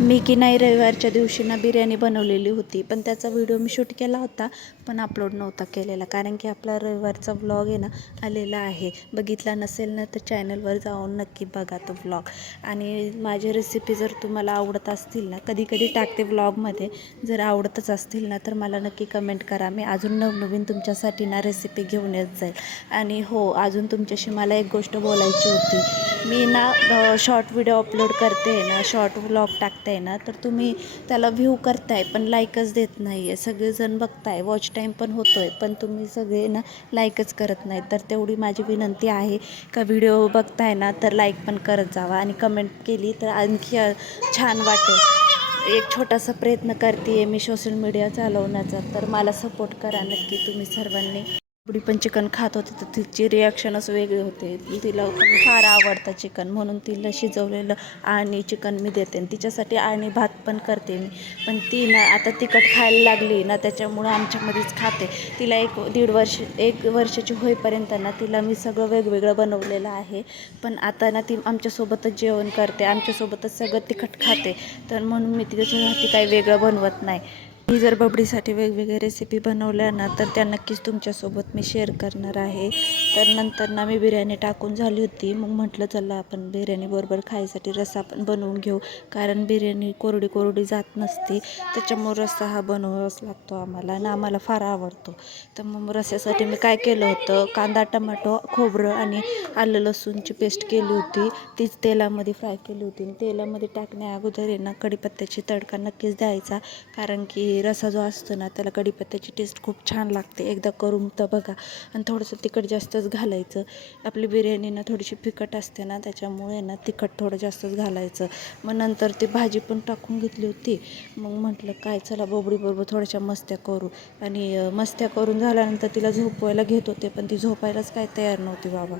मी की नाही रविवारच्या दिवशी ना बिर्याणी बनवलेली होती पण त्याचा व्हिडिओ मी शूट केला होता पण अपलोड नव्हता केलेला. कारण की आपला रविवारचा व्लॉग आहे ना आलेला आहे. बघितला नसेल ना तर चॅनलवर जाऊन नक्की बघा तो व्लॉग आणि माझी रेसिपी जर तुम्हाला आवडत असतील ना कधी कधी टाकते व्लॉगमध्ये जर आवडतच असतील ना तर मला नक्की कमेंट करा. मी अजून नवनवीन तुमच्यासाठी ना रेसिपी घेऊन येत जाईल. आणि हो अजून तुमच्याशी मला एक गोष्ट बोलायची होती. मी ना शॉर्ट व्हिडिओ अपलोड करते ना शॉर्ट व्लॉग टाकते ना तर तुम्ही त्याला व्ह्यू करताय पण लाईकच देत नाही आहे सगळेजण बघताय वॉच टाईम पण होतो आहे पण तुम्ही सगळे ना लाईकच करत नाही तर तेवढी माझी विनंती आहे का व्हिडिओ बघताय ना तर लाईक पण करत जावा. आणि कमेंट केली तर आणखी छान वाटेल. एक छोटासा प्रयत्न करते आहे मी सोशल मीडिया चालवण्याचा तर मला सपोर्ट करा नक्की तुम्ही सर्वांनी. एवढी पण चिकन खात होते तर तिची रिॲक्शनच वेगळी होते. तिला पण फार आवडतं चिकन म्हणून तिला शिजवलेलं आणि चिकन मी देते. आणि तिच्यासाठी आणि भात पण करते मी. पण ती ना आता तिखट खायला लागली ना त्याच्यामुळं आमच्यामध्येच खाते. तिला एक दीड वर्ष एक वर्षाची होईपर्यंत ना तिला मी सगळं वेगवेगळं बनवलेलं आहे. पण आता ना ती आमच्यासोबतच जेवण करते. आमच्यासोबतच सगळं तिखट खाते. तर म्हणून मी तिच्यासाठी काही वेगळं बनवत नाही. मी जर बबडीसाठी वेगवेगळ्या रेसिपी बनवल्या ना तर त्या नक्कीच तुमच्यासोबत मी शेअर करणार आहे. तर नंतर ना मी बिर्याणी टाकून झाली होती. मग म्हटलं चला आपण बिर्याणीबरोबर खायसाठी रस्सा पण बनवून घेऊ. कारण बिर्याणी कोरडी कोरडी जात नसते. त्याच्यामुळे रस्सा हा बनवावाच लागतो आम्हाला आणि आम्हाला फार आवडतो. तर मग रस्स्यासाठी मी काय केलं होतं कांदा टमाटो खोबरं आणि आलं लसूणची पेस्ट केली होती. तीच तेलामध्ये फ्राय केली होती. तेलामध्ये टाकण्या अगोदर आहे ना कढीपत्त्याची तडका नक्कीच द्यायचा. कारण की रसा जो असतो ना त्याला कढीपत्त्याची टेस्ट खूप छान लागते. एकदा करून तर बघा. आणि थोडंसं तिखट जास्तच घालायचं. आपली बिर्याणी ना थोडीशी फिकट असते ना त्याच्यामुळे ना तिखट थोडं जास्तच घालायचं. मग नंतर ती भाजी पण टाकून घेतली होती. मग म्हटलं काय चला बोबडीबरोबर थोड्याशा मस्त्या करू. आणि मस्त्या करून झाल्यानंतर तिला झोपवायला घेत होते पण ती झोपायलाच काय तयार नव्हती बाबा.